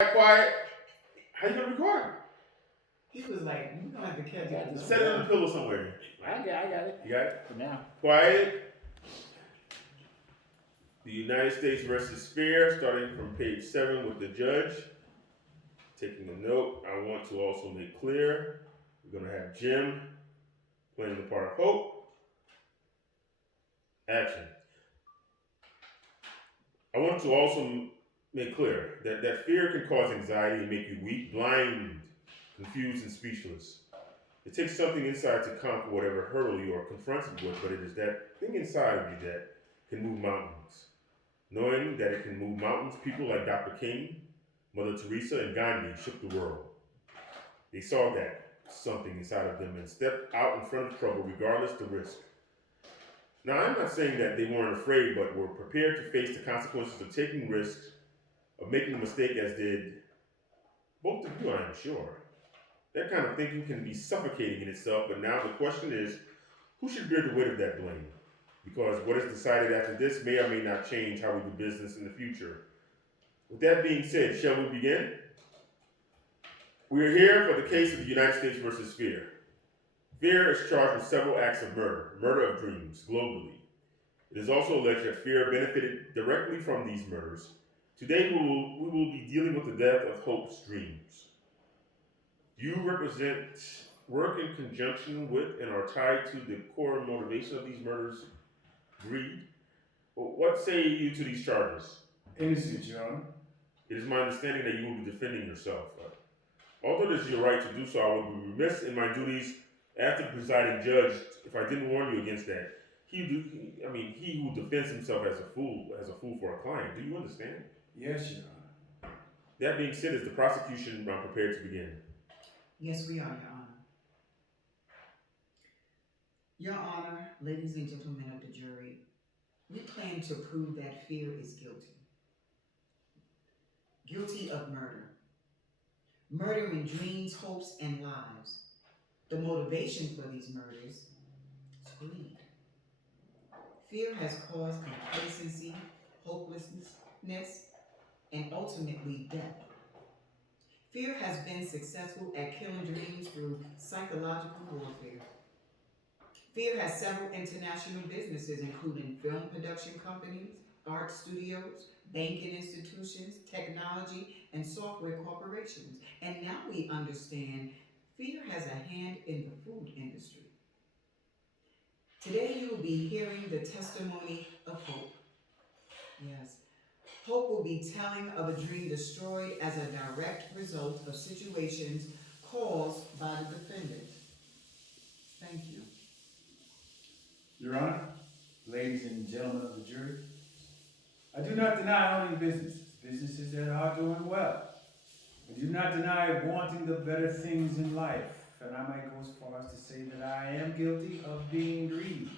Quiet. How you gonna be quiet? He was like, "You're gonna have to catch got up." this Set it on the pillow somewhere. I got it. You got it? For now. Quiet. The United States versus Spear, starting from page 7 with the judge. Taking a note, I want to also make clear we're going to have Jim playing the part of Hope. Action. I want to also make clear that fear can cause anxiety and make you weak, blind, confused, and speechless. It takes something inside to conquer whatever hurdle you are confronted with, but it is that thing inside of you that can move mountains. Knowing that it can move mountains, people like Dr. King, Mother Teresa, and Gandhi shook the world. They saw that something inside of them and stepped out in front of trouble regardless of the risk. Now, I'm not saying that they weren't afraid, but were prepared to face the consequences of taking risks, of making a mistake, as did both of you, I am sure. That kind of thinking can be suffocating in itself, but now the question is, who should bear the weight of that blame? Because what is decided after this may or may not change how we do business in the future. With that being said, shall we begin? We are here for the case of the United States versus Fear. Fear is charged with several acts of murder of dreams, globally. It is also alleged that Fear benefited directly from these murders. Today we will be dealing with the death of Hope's dreams. You represent work in conjunction with and are tied to the core motivation of these murders, greed. Well, what say you to these charges? Innocent, Your Honor. It is my understanding that you will be defending yourself. Although it is your right to do so, I would be remiss in my duties as the presiding judge if I didn't warn you against that. He who defends himself as a fool for a client. Do you understand? Yes, Your Honor. That being said, is the prosecution prepared to begin? Yes, we are, Your Honor. Your Honor, ladies and gentlemen of the jury, we claim to prove that Fear is guilty. Guilty of murder. Murdering dreams, hopes, and lives. The motivation for these murders is greed. Fear has caused complacency, hopelessness, and ultimately death. Fear has been successful at killing dreams through psychological warfare. Fear has several international businesses, including film production companies, art studios, banking institutions, technology, and software corporations. And now we understand Fear has a hand in the food industry. Today you will be hearing the testimony of Hope. Yes. Hope will be telling of a dream destroyed as a direct result of situations caused by the defendant. Thank you. Your Honor, ladies and gentlemen of the jury, I do not deny owning businesses that are doing well. I do not deny wanting the better things in life, and I might go as far as to say that I am guilty of being greedy.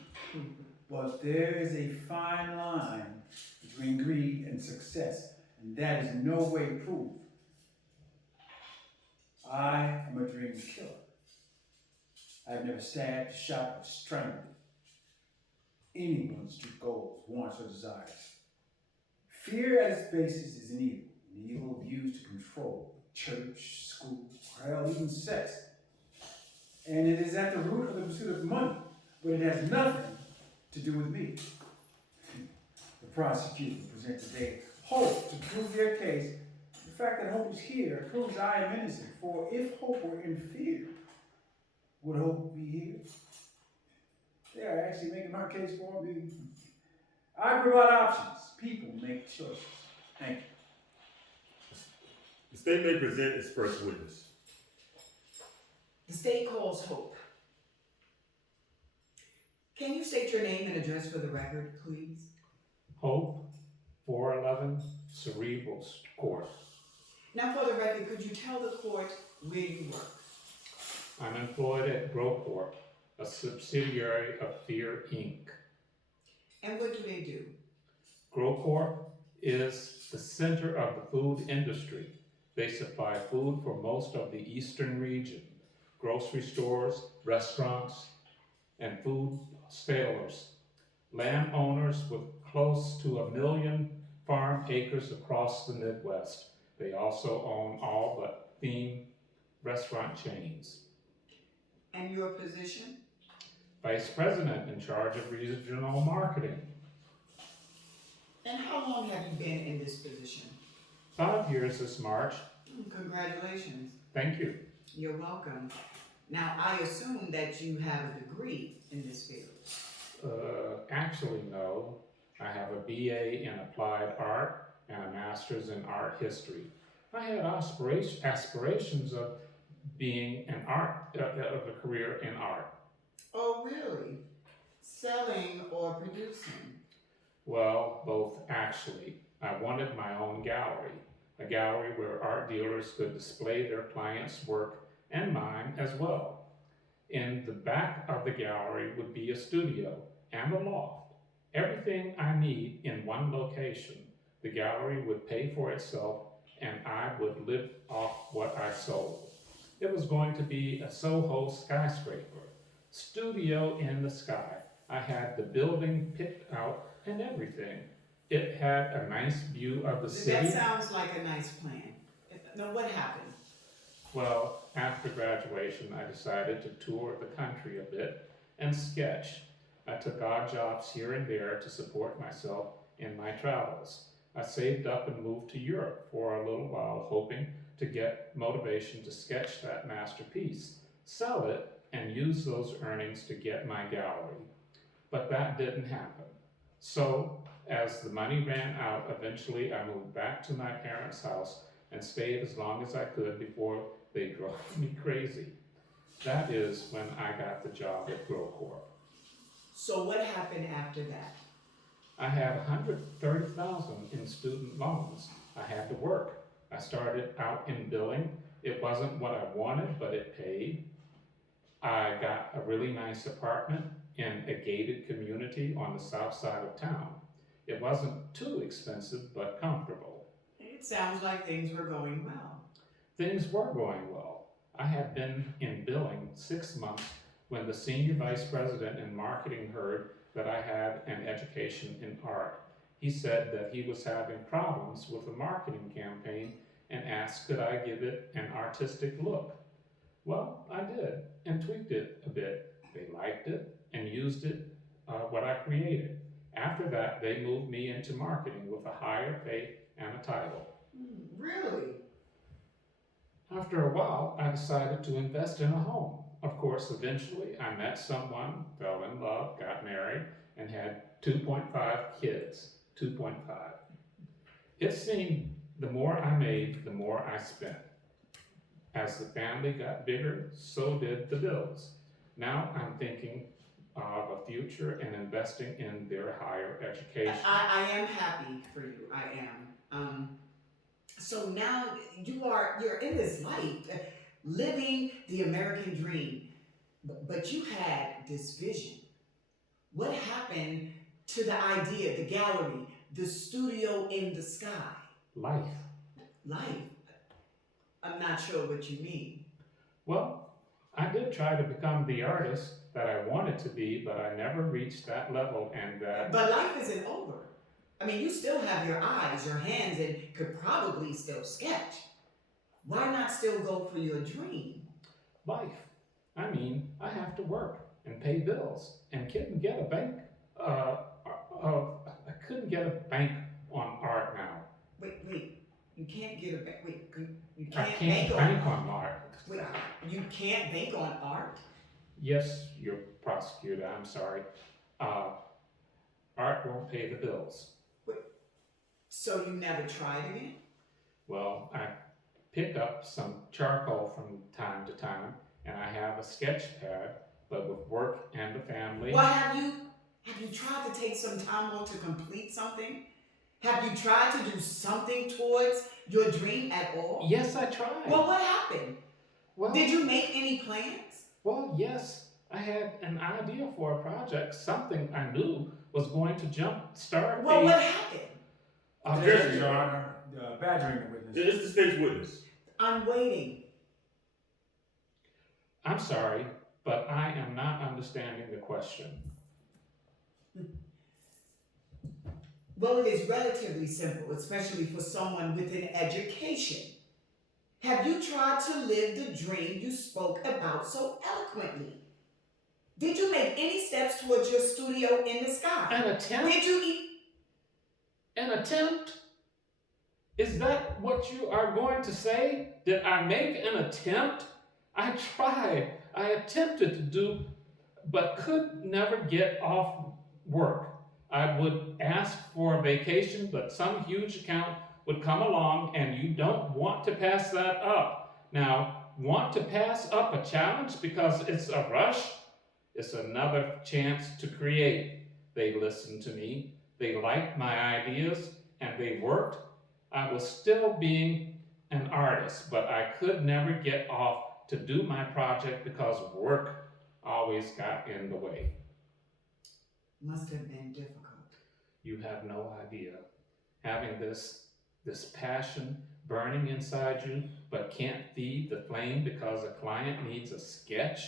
But there is a fine line between greed and success, and that is no way proved. I am a dream killer. I have never stabbed, shot, or strangled anyone's true goals, wants, or desires. Fear at its basis is an evil used to control church, school, or hell, even sex. And it is at the root of the pursuit of money, but it has nothing to do with me. The prosecutor presents today Hope to prove their case. The fact that Hope is here proves I am innocent, for if Hope were in fear, would Hope be here? They are actually making my case for me. I provide options. People make choices. Thank you. The state may present its first witness. The state calls Hope. Can you state your name and address for the record, please? Hope, 411 Cerebral Court. Now, for the record, could you tell the court where you work? I'm employed at GrowCorp, a subsidiary of Fear Inc. And what do they do? GrowCorp is the center of the food industry. They supply food for most of the eastern region, grocery stores, restaurants, and food stalers, landowners with close to 1 million farm acres across the Midwest, They also own all but theme restaurant chains. And your position? Vice President in charge of regional marketing. And how long have you been in this position? 5 years this March. Congratulations. Thank you. You're welcome. Now, I assume that you have a degree in this field. Actually, no. I have a BA in applied art and a master's in art history. I had aspirations of being of a career in art. Oh, really? Selling or producing? Well, both actually. I wanted my own gallery, a gallery where art dealers could display their clients' work and mine as well. In the back of the gallery would be a studio and a loft. Everything I need in one location. The gallery would pay for itself and I would live off what I sold. It was going to be a Soho skyscraper, studio in the sky. I had the building picked out and everything. It had a nice view of the city. That sounds like a nice plan. Now, what happened? Well, after graduation, I decided to tour the country a bit and sketch. I took odd jobs here and there to support myself in my travels. I saved up and moved to Europe for a little while, hoping to get motivation to sketch that masterpiece, sell it, and use those earnings to get my gallery. But that didn't happen. So, as the money ran out, eventually I moved back to my parents' house and stayed as long as I could before they drove me crazy. That is when I got the job at GrowCorp. So what happened after that? I had $130,000 in student loans. I had to work. I started out in billing. It wasn't what I wanted, but it paid. I got a really nice apartment in a gated community on the south side of town. It wasn't too expensive, but comfortable. It sounds like things were going well. Things were going well. I had been in billing 6 months when the senior vice president in marketing heard that I had an education in art. He said that he was having problems with the marketing campaign and asked could I give it an artistic look. Well, I did, and tweaked it a bit. They liked it and used it, what I created. After that, they moved me into marketing with a higher pay and a title. Really? After a while, I decided to invest in a home. Of course, eventually, I met someone, fell in love, got married, and had 2.5 kids. 2.5. It seemed the more I made, the more I spent. As the family got bigger, so did the bills. Now I'm thinking of a future and investing in their higher education. I am happy for you. I am. So now you're in this life, living the American dream, but you had this vision. What happened to the idea, the gallery, the studio in the sky? Life. Life? I'm not sure what you mean. Well, I did try to become the artist that I wanted to be, but I never reached that level and But life isn't over. I mean, you still have your eyes, your hands, and could probably still sketch. Why not still go for your dream? life. I mean, I have to work and pay bills and couldn't get a bank. I couldn't get a bank on art now. Wait. You can't get a bank. Wait, you I can't can't bank on art. Wait, you can't bank on art? Yes, your prosecutor, I'm sorry. Art won't pay the bills. So you never tried again? Well, I pick up some charcoal from time to time, and I have a sketch pad, but with work and the family. Well, have you tried to take some time off to complete something? Have you tried to do something towards your dream at all? Yes, I tried. Well, what happened? Well, Did you make any plans? Well, yes. I had an idea for a project, something I knew was going to start. Well, what happened? Objection, Your Honor. Badgering the witness. This is the state's witness. I'm waiting. I'm sorry, but I am not understanding the question. Well, it is relatively simple, especially for someone with an education. Have you tried to live the dream you spoke about so eloquently? Did you make any steps towards your studio in the sky? An attempt? Did you eat? An attempt? Is that what you are going to say? Did I make an attempt? I tried. I attempted to do, but could never get off work. I would ask for a vacation, but some huge account would come along, and you don't want to pass that up. Now, want to pass up a challenge because it's a rush? It's another chance to create. They listened to me. They liked my ideas, and they worked. I was still being an artist, but I could never get off to do my project because work always got in the way. Must have been difficult. You have no idea. Having this passion burning inside you, but can't feed the flame because a client needs a sketch.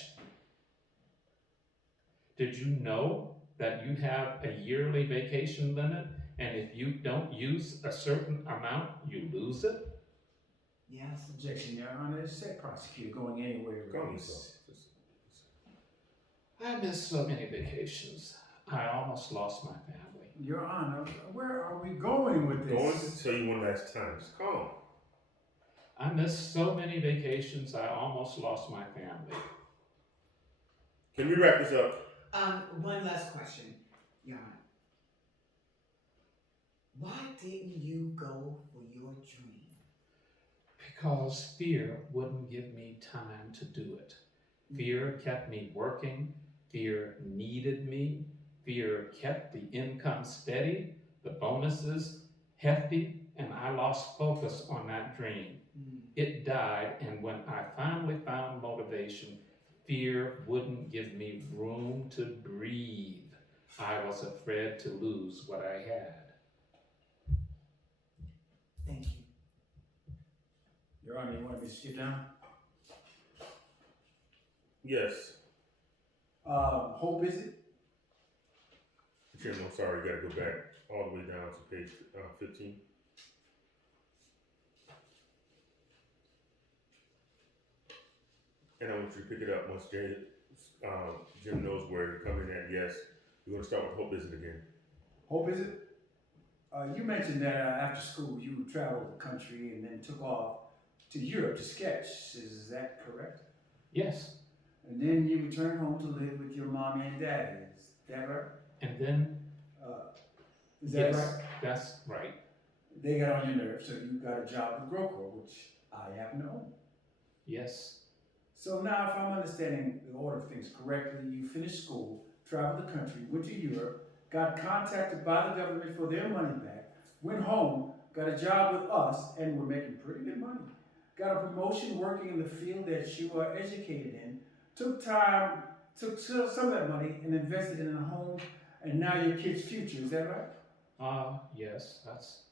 Did you know that you have a yearly vacation limit, and if you don't use a certain amount, you lose it? Yes. Objection, Your Honor. It's said prosecutor going anywhere. Go on, with sir. this. I missed so many vacations. I almost lost my family. Your Honor, where are we going with this? Going to tell you one last time. Just calm. I missed so many vacations, I almost lost my family. Can we wrap this up? One last question, Your Honor. Why didn't you go for your dream? Because fear wouldn't give me time to do it. Fear kept me working. Fear needed me. Fear kept the income steady, the bonuses hefty, and I lost focus on that dream. It died, and when I finally found motivation, fear wouldn't give me room to breathe. I was afraid to lose what I had. Thank you. Your Honor, you want me to skip down? Yes. Hope is it? Chairman, I'm sorry, you gotta go back all the way down to page 15. And I want you to pick it up once Jim knows where to come in at. Yes, we're gonna start with Hope Is It again. Hope is it? You mentioned that after school you traveled the country and then took off to Europe to sketch. Is that correct? Yes, And then you returned home to live with your mommy and daddy. Is that right? and then, Is that yes, right? that's right. They got on your nerves, so you got a job with Groco, which I happen to own. Yes, So now, if I'm understanding the order of things correctly, you finished school, traveled the country, went to Europe, got contacted by the government for their money back, went home, got a job with us, and were making pretty good money. Got a promotion working in the field that you are educated in, took some of that money and invested in a home, and now your kid's future, is that right? yes, that's,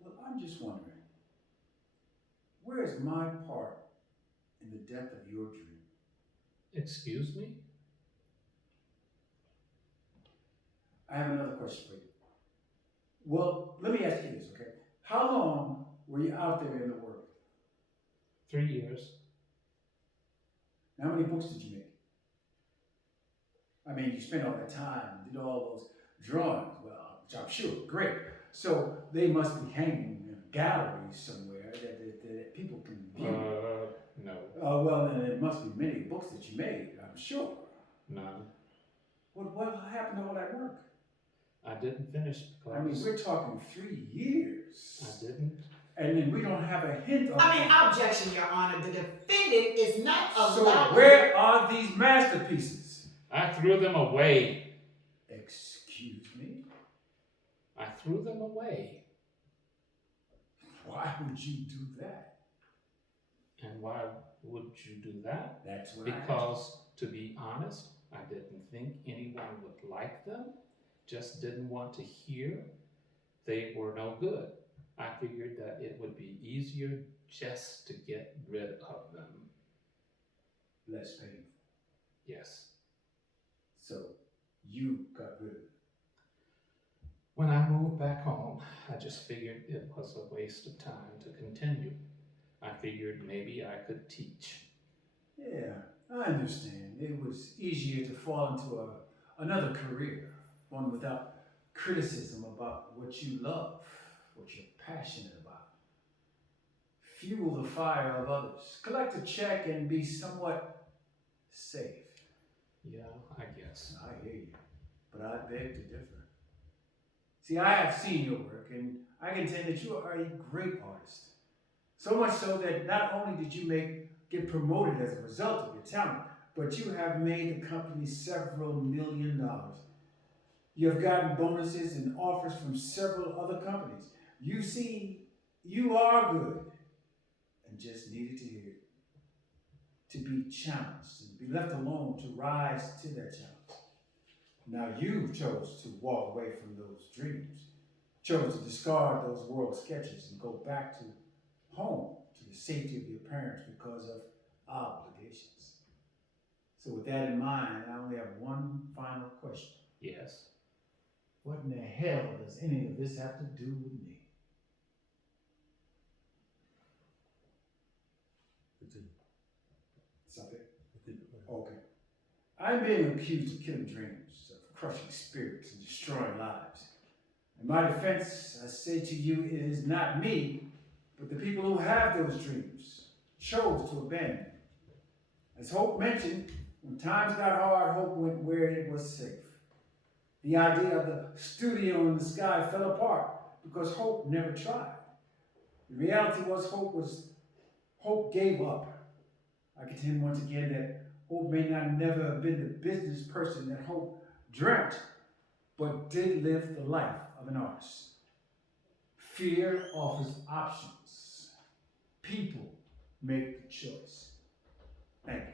Well, I'm just wondering, where is my part in the death of your dream? excuse me? I have another question for you. Well, let me ask you this, okay? How long were you out there in the world? 3 years. How many books did you make? I mean, you spent all that time, did all those drawings, well, which I'm sure were great. So they must be hanging in galleries somewhere that people can view. No, Well, then there must be many books that you made, I'm sure. none. What happened to all that work? I didn't finish because I mean, we're talking 3 years. I didn't. And then we don't have a hint of Objection, Your Honor. The defendant is not So allowed. where are these masterpieces? I threw them away. Excuse me? I threw them away. Why would you do that? And why would you do that? That's what I Because, to be honest, I didn't think anyone would like them. Just didn't want to hear they were no good. I figured that it would be easier just to get rid of them. less painful. Yes. So you got rid of it. When I moved back home, I just figured it was a waste of time to continue. I figured maybe I could teach. Yeah, I understand. It was easier to fall into another career, one without criticism about what you love, what you're passionate about. Fuel the fire of others, collect a check, and be somewhat safe. Yeah, I guess. I hear you, but I beg to differ. See, I have seen your work, and I can tell that you are a great artist. So much so that not only did you get promoted as a result of your talent, but you have made the company several $1 million. You have gotten bonuses and offers from several other companies. You see, you are good, and just needed to hear it. To be challenged and be left alone to rise to that challenge. Now you chose to walk away from those dreams, chose to discard those world sketches and go back to home, to the safety of your parents because of obligations. So with that in mind, I only have one final question. Yes. What in the hell does any of this have to do with me? Something? Okay. I'm being accused of killing dreams, of crushing spirits and destroying lives. In my defense, I say to you, it is not me, but the people who have those dreams chose to abandon them. As Hope mentioned, when times got hard, Hope went where it was safe. The idea of the studio in the sky fell apart because Hope never tried. The reality was Hope gave up. I contend once again that Hope may not never have been the business person that Hope dreamt, but did live the life of an artist. Fear offers options. People make the choice. Thank you.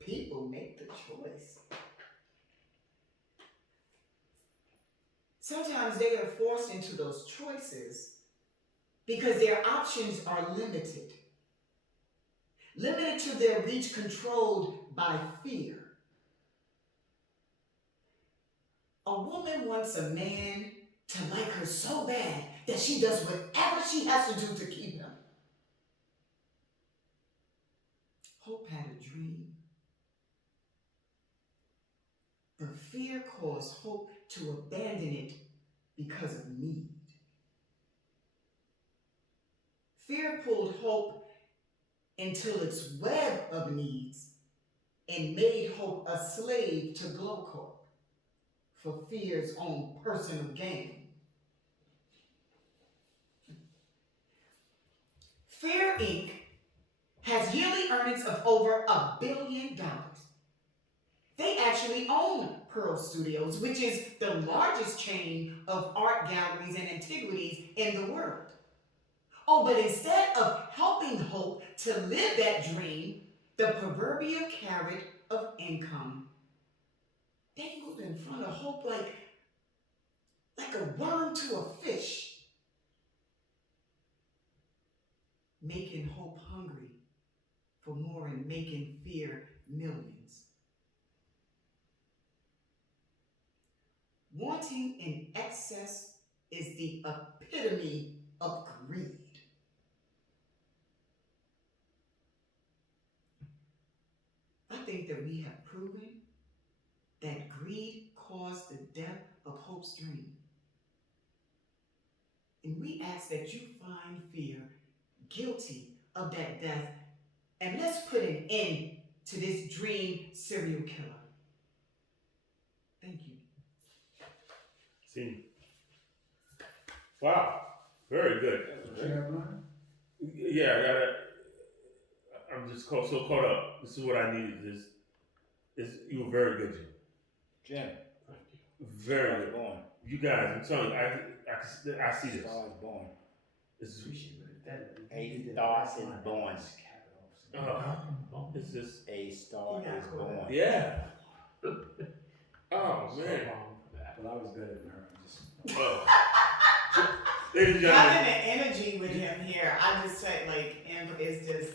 People make the choice. Sometimes they are forced into those choices because their options are limited. Limited to their reach, controlled by fear. A woman wants a man to like her so bad that she does whatever she has to do to keep him. Hope had a dream. The fear caused Hope to abandon it because of need. Fear pulled Hope into its web of needs and made Hope a slave to Glowcorp for fear's own personal gain. Fear Inc. has yearly earnings of over $1 billion. They actually own Pearl Studios, which is the largest chain of art galleries and antiquities in the world. Oh, but instead of helping Hope to live that dream, the proverbial carrot of income, they moved in front of Hope like a worm to a fish, making Hope hungry for more and making fear millions. Wanting in excess is the epitome of greed. I think that we have proven that greed caused the death of Hope's dream. And we ask that you find fear guilty of that death, and let's put an end to this dream serial killer. Thank you. See. Wow. Very good. Yeah, I'm just so caught up. This is what I needed. You were very good, Jim. Jim, Very good. born. You guys, I'm telling you, I see this. Star is born. This is A star is born. it's just A star is born. yeah. Oh So man. long for that. Well, I was better than her. Oh. Ladies and Having gentlemen, the energy with him here, I just said, it's just,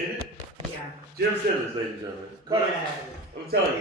ain't it? yeah. Jim Simmons, ladies and gentlemen. Carter, Yeah. I'm telling you.